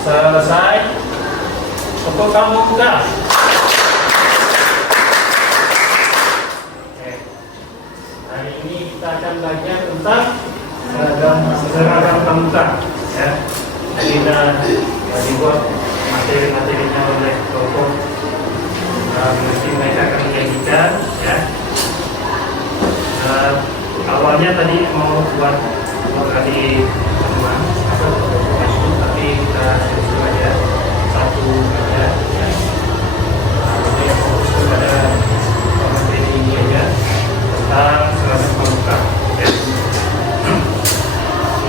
Selesai. Tepuk tangan buka. Oke. Hari ini kita akan belajar tentang seragam pramuka. Ya. Kita dibuat materi-materinya oleh tokoh. Mesti mereka akan menyajikan. Ya. Awalnya tadi mau buat kali teman atau tapi kita sesuai aja satu aja ya. Jadi fokus kepada materi ini aja tentang seragam pramuka. Ya.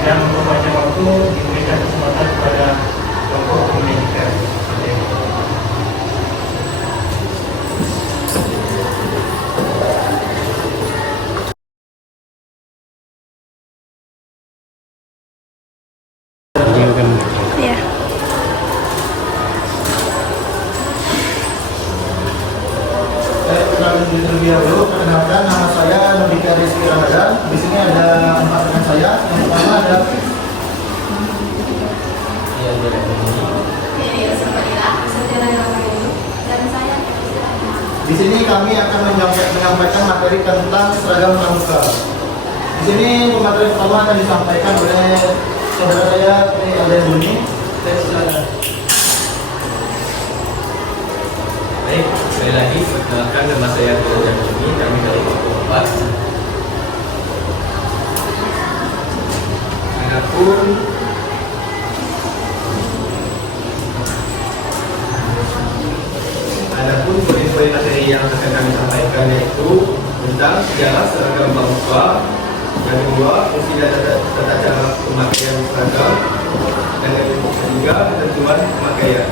Tidak memperpanjang waktu, diberikan kesempatan kepada tokoh pendidikan. Ya. Saya kenalin diri terlebih dahulu. Perkenalkan, nama saya Nobika Rizky Ramadan. Di sini ada 4 rekan saya. Yang pertama ada di sini kami akan menyampaikan materi tentang seragam pramuka. Di sini materi pertama akan disampaikan oleh saudara saya Alden Duni. Silakan. Baik, sekali lagi perkenalkan nama saya Alden Duni, kami dari kelompok 4. Adapun poin-poin materi yang akan kami sampaikan yaitu tentang sejarah seragam pramuka, yang kedua fungsi dan tata cara pemakaian seragam, dan yang ketiga ketentuan pemakaian.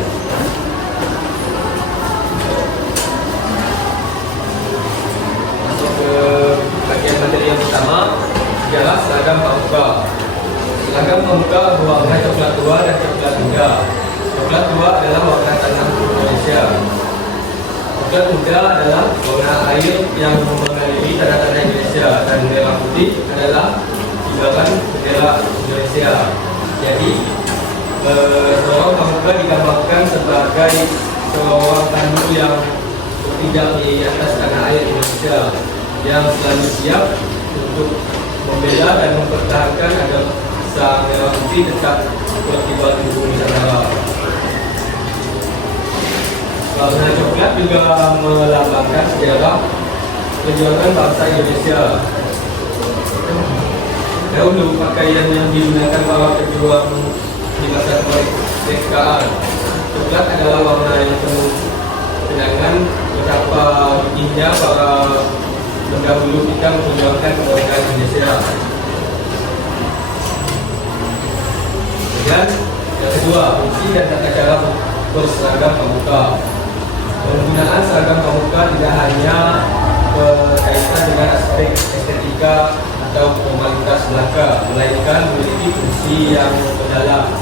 Masuk ke bagian materi yang pertama, sejarah seragam pramuka. Seragam pramuka berwarna coklat tua dan coklat muda. Coklat tua adalah warna tanah Indonesia. Coklat muda adalah warna air yang mengalir tanah-tanah Indonesia, dan merah putih adalah gambaran bendera Indonesia. Jadi, seorang pramuka digambarkan sebagai seorang tandu yang berpijak di atas tanah air Indonesia, yang selalu siap untuk membela dan mempertahankan agar sang merah putih tetap berkibar di bumi Nusantara. Warna coklat juga melambangkan sejarah perjuangan bangsa Indonesia. Dahulu pakaian yang digunakan para pejuang di masa kemerdekaan. Coklat adalah warna yang penuh kenangan betapa giginya para pendahulu kita memperjuangkan kemerdekaan Indonesia. Dan yang kedua, fungsi dan tata cara berseragam pramuka. Penggunaan seragam pramuka tidak hanya berkaitan dengan aspek estetika atau formalitas belaka, melainkan memiliki fungsi yang mendalam.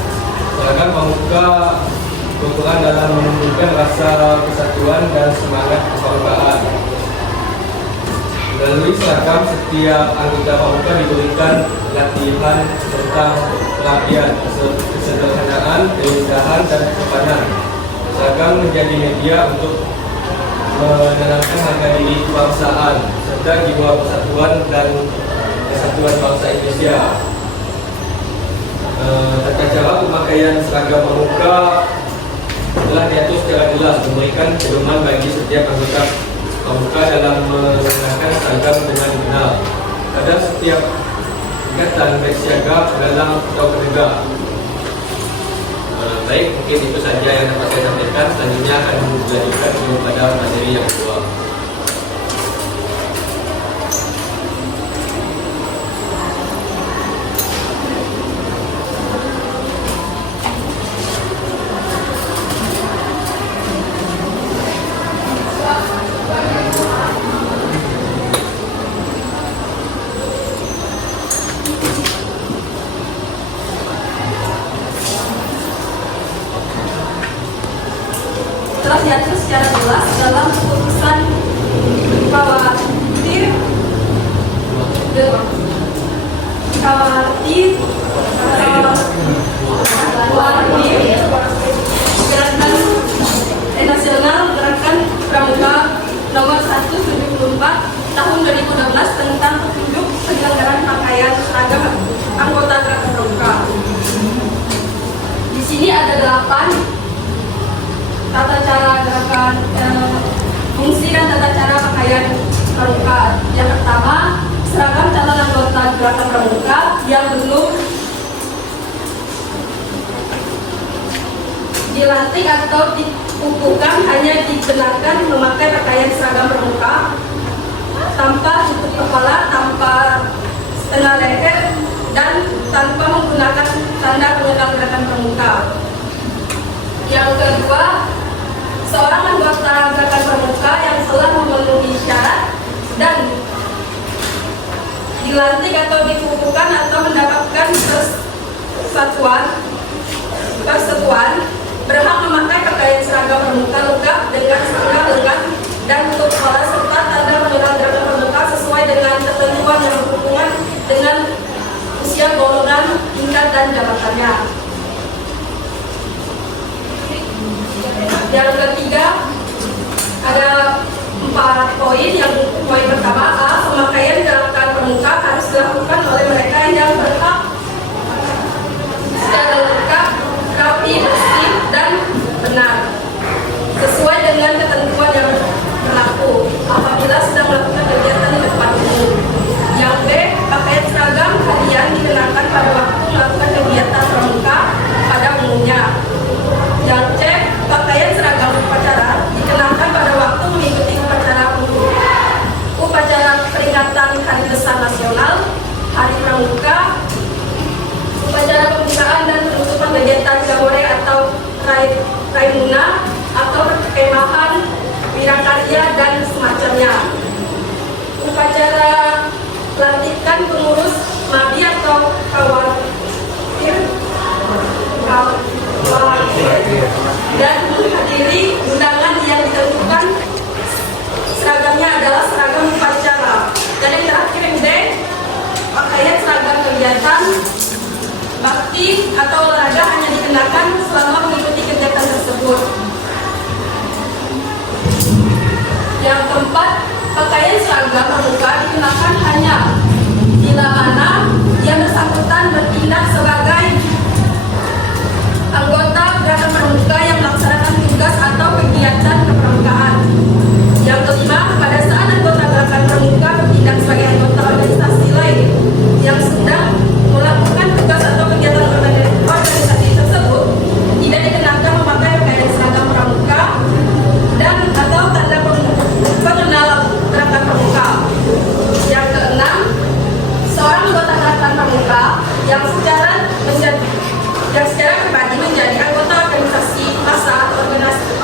Seragam pramuka berperan dalam menumbuhkan rasa persatuan dan semangat kepramukaan. Melalui seragam, setiap anggota pramuka diberikan latihan tentang pengabdian, kesederhanaan, keindahan, dan kesopanan. Seragam menjadi media untuk menanamkan harga diri kebangsaan serta jiwa persatuan dan kesatuan bangsa Indonesia. Tata cara pemakaian seragam pramuka telah diatur secara jelas, memberikan pedoman bagi setiap anggota pramuka dalam menggunakan seragam dengan benar. Pada setiap tingkatan baik siaga, dalam atau penegak. Baik, mungkin itu saja yang dapat saya sampaikan. Selanjutnya akan dilanjutkan kepada materi yang kedua. Telah diatur secara jelas dalam keputusan Khawatir Khawatir tentang petunjuk penyelenggaraan pakaian seragam anggota gerakan pramuka. Di sini ada 8 tata cara gerakan, fungsi dan tata cara pakaian pramuka. Yang pertama, seragam calon anggota gerakan pramuka yang belum dilantik atau dikukuhkan hanya dibenarkan memakai pakaian seragam pramuka tanpa tutup kepala, tanpa setengah leher, dan tanpa menggunakan tanda pengenal gerakan pramuka. Yang kedua, seorang anggota gerakan pramuka yang telah memenuhi syarat dan dilantik atau dikukuhkan atau mendapatkan persetujuan berhak memakai pakaian seragam pramuka lengkap dengan setengah lengan dan tutup kepala serta tanda pengenal gerakan pramuka sesuai dengan ketentuan yang berhubungan dengan usia, golongan, tingkat, dan jabatannya. Yang ketiga, ada 4 poin. Yang poin pertama, A, pemakaian gerakan pramuka harus dilakukan oleh mereka yang berhak secara lengkap, rapi, bersih, dan benar sesuai dengan ketentuan yang berlaku apabila sedang melakukan kegiatan di tempat umum. Yang B, pakaian seragam kalian dikenakan pada waktu melakukan kegiatan pramuka pada umumnya. Yang C, pakaian seragam upacara dikenakan pada waktu mengikuti upacara peringatan Hari Besar Nasional, Hari Pramuka, upacara pembukaan dan penutupan kegiatan Jamboree atau Raimuna atau perkemahan, wirakarya, dan semacamnya. Upacara pelantikan pengurus MABI atau kawatir dan menghadiri undangan yang ditentukan seragamnya adalah seragam upacara. Dan yang terakhir yang D, pakaian seragam kegiatan bakti atau olahraga hanya dikenakan selama mengikuti kegiatan tersebut. Yang keempat, pakaian seragam pramuka dikenakan hanya bila mana yang bersangkutan bertindak sebagai anggota gerakan pramuka yang melaksanakan tugas atau kegiatan kepramukaan. Yang kelima, pada saat anggota gerakan pramuka bertindak sebagai anggota organisasi lain yang sedang melakukan tugas atau kegiatan organisasi tersebut, tidak dikenakan memakai pakaian seragam pramuka dan atau tanda pengenal gerakan pramuka. Yang keenam, seorang anggota gerakan pramuka yang secara pribadi menjadi anggota organisasi massa atau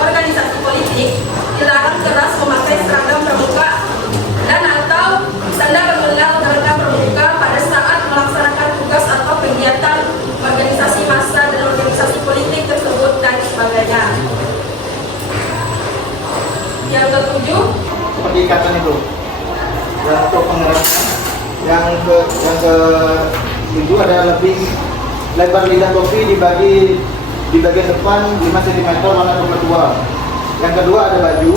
organisasi politik dilarang keras memakai seragam pramuka dan atau tanda pengenal gerakan pramuka pada saat melaksanakan tugas atau kegiatan organisasi massa dan organisasi politik tersebut dan sebagainya. Yang ketujuh, seperti ikatan itu. Dan untuk pengerasan yang ke ada lebih lebar lidah topi dibagi di bagian depan 5 cm warna coklat tua. Yang kedua ada baju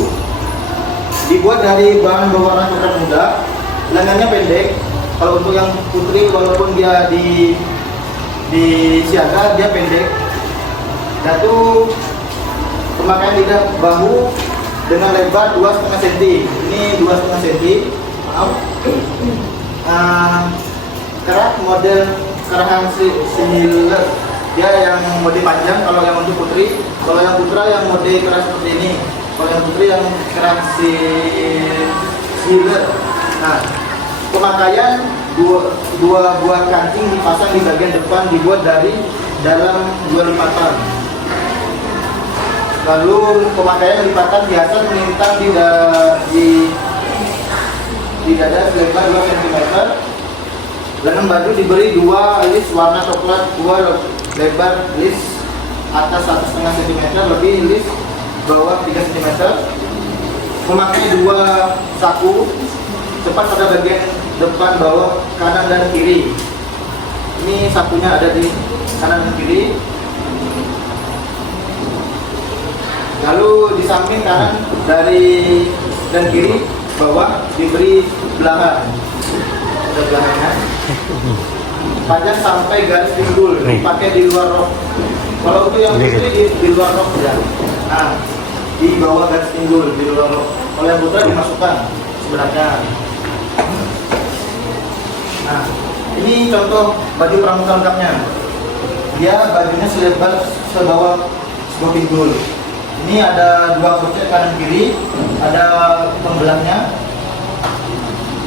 dibuat dari bahan berwarna coklat muda, lengannya pendek. Kalau untuk yang putri walaupun dia di siaga dia pendek. Dan itu pemakaian lidah bahu dengan lebar 2,5 cm. Ini 2,5 cm. Maaf. Kerak model kerahan similar. Dia yang mode panjang kalau yang untuk putri. Kalau yang putra yang mode keras seperti ini. Kalau yang putri yang keras similar. Nah, pemakaian dua buah kancing dipasang di bagian depan dibuat dari dalam 2 lipatan. Lalu pemakaian lipatan biasa melintang di dada selebar 2 cm. Lengan baju diberi 2 list warna coklat, 2 lebar list atas 1,5 cm, lebih list bawah 3 cm. Memakai 2 saku tepat pada bagian depan, bawah, kanan dan kiri. Ini sakunya ada di kanan dan kiri. Lalu di samping kanan dari dan kiri bawah diberi belahan. ada belakangnya. Panjang sampai garis pinggul, dipakai di luar rok. Kalau untuk yang putih di luar rok ya. Nah, di bawah garis pinggul di luar rok. Kalau yang putra dimasukkan sebenarnya. Nah, ini contoh baju pramuka lengkapnya. Dia bajunya selebar sebawah sebuah pinggul. Ini ada dua krocet kanan kiri, ada pembelahnya.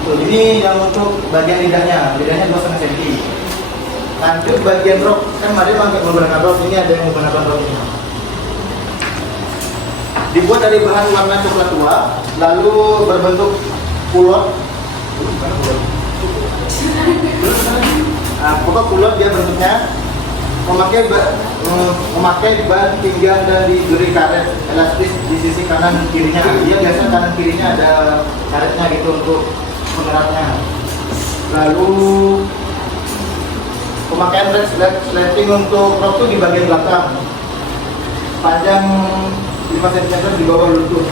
Tuh, ini yang untuk bagian lidahnya 2,5 cm. Lanjut bagian rok, kan Maria pakai menggunakan rok, ini ada yang menggunakan rok ini. Dibuat dari bahan warna coklat tua, lalu berbentuk kulot. Nah, pokok kulot dia bentuknya, memakai ban pinggang dan diberi karet elastis di sisi kanan kirinya. Dia biasa kanan kirinya ada karetnya gitu untuk pengeratnya. Lalu pemakaian resleting untuk rok itu di bagian belakang, panjang 5 cm di bawah lutut.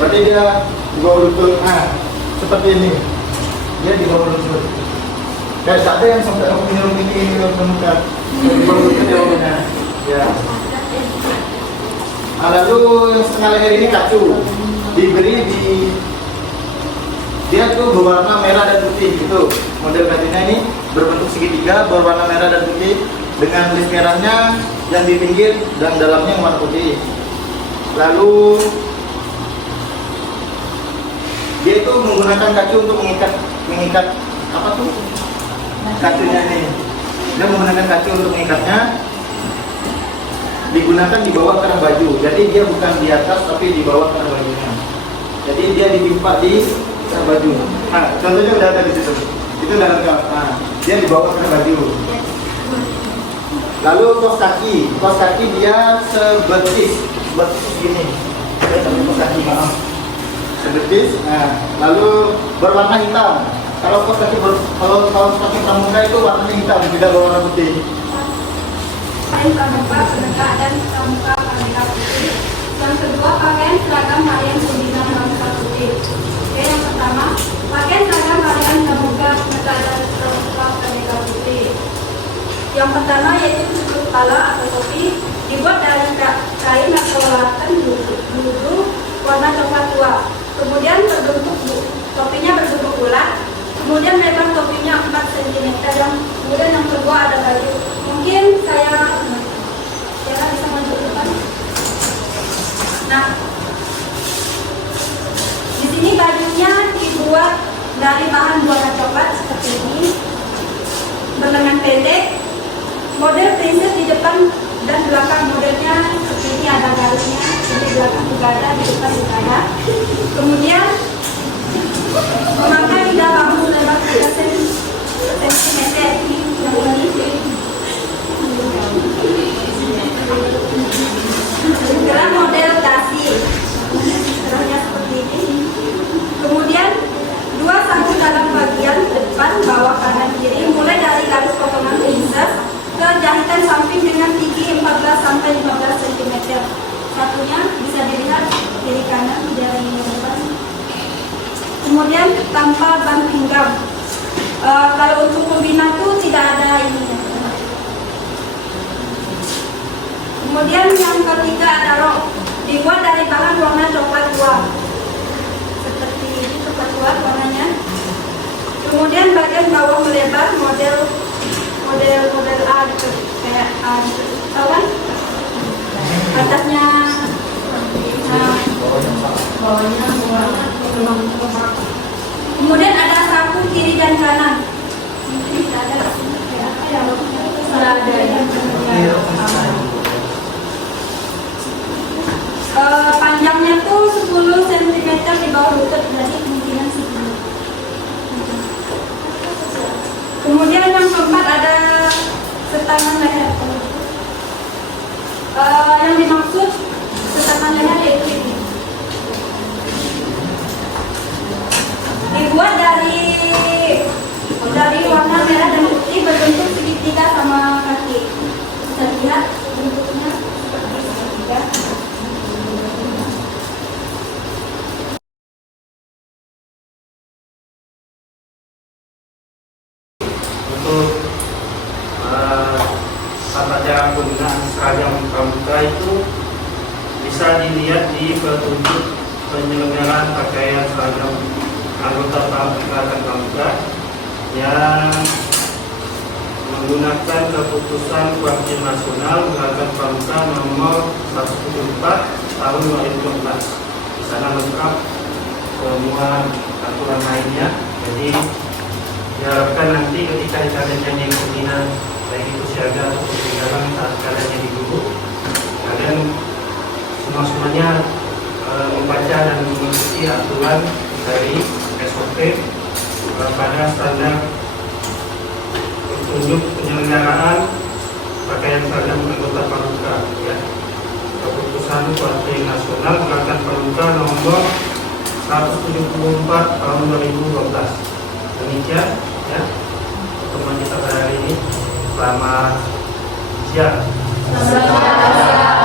Berarti dia di bawah lutut. Nah, seperti ini. Dia di bawah lutut. Kayak ada yang sampai aku punya ini menukar di bawah lutut dia bawahnya. Ya. Nah, lalu yang setengah leher ini kacu, diberi di dia tuh berwarna merah dan putih gitu. Model kacunya ini berbentuk segitiga berwarna merah dan putih dengan list merahnya yang di pinggir dan dalamnya warna putih. Lalu dia itu menggunakan kacu untuk mengikat apa tuh kacunya ini. Dia menggunakan kacu untuk mengikatnya, digunakan di bawah kerah baju. Jadi dia bukan di atas tapi di bawah kerah bajunya. Jadi dia ditimpa di kerah baju. Nah, contohnya udah ada di situ. Itu udah lengkap. Nah, dia di bawah kerah baju. Lalu kaos kaki dia sebetis gini. Kaos kaki maaf. Sebetis. Nah, lalu berwarna hitam. Kalau kaos kaki pramuka itu warnanya hitam, tidak berwarna putih. Kain pramuka penegak dan pramuka pramuka putih. Yang kedua, pakaian seragam harian pembina pramuka putih. Oke, yang pertama, pakaian seragam harian pramuka penegak dan pramuka pramuka putih. Yang pertama yaitu tutup kepala atau topi, dibuat dari kain atau latan bulu warna coklat tua. Kemudian topinya berbentuk bulat. Kemudian lebar topinya 4 cm. Kemudian yang kedua ada baju. Mungkin saya bisa maju ke depan. Nah, di sini bajunya dibuat dari bahan warna coklat seperti ini, berlengan pendek. Model prinsip di depan dan belakang modelnya seperti ini, ada garisnya. Di belakang juga ada, di depan juga ada. Kemudian memakai lidah bambu selebar 3 cm ini yang ini. Gerak model dasi, geraknya seperti ini. Kemudian 2 saku dalam bagian depan, bawah, kanan, kiri, mulai dari garis potongan princess ke jahitan samping dengan tinggi 14 sampai 15 cm. Satunya bisa dilihat kiri kanan dari depan. Kemudian tanpa ban pinggang. Kalau untuk pembina itu tidak ada ini. Kemudian yang ketiga ada rok, dibuat dari bahan warna coklat tua. Seperti ini coklat tua warnanya. Kemudian bagian bawah melebar model A gitu, kayak A gitu. Tahu kan? Atasnya bawahnya. Kemudian ada saku kiri dan kanan. Ini ada panjangnya tuh 10 cm di bawah lutut, jadi kemungkinan segini. Kemudian yang keempat ada setangan leher. Yang dimaksud setangan leher yaitu ini. Dibuat dari warna merah dan putih, berbentuk segitiga sama kaki. Bisa lihat bentuknya seperti segitiga. Untuk tata cara penggunaan seragam pramuka itu bisa dilihat di petunjuk penyelenggaraan pakaian seragam anggota pramuka yang menggunakan keputusan Wakil Nasional Seragam Pramuka nomor 174 tahun 2012. Di sana lengkap semua aturan lainnya. Jadi diharapkan nanti ketika kalian yang pembina baik itu siaga atau ketinggalan saat kalian jadi guru, kalian semuanya membaca dan mengikuti aturan dari SOP pada standar petunjuk penyelenggaraan pakaian seragam anggota pramuka, ya. Keputusan Wakil Nasional Gerakan Pramuka nomor 174 tahun 2012. Demikian ya pertemuan kita pada hari ini. Selamat siang. Selamat siang.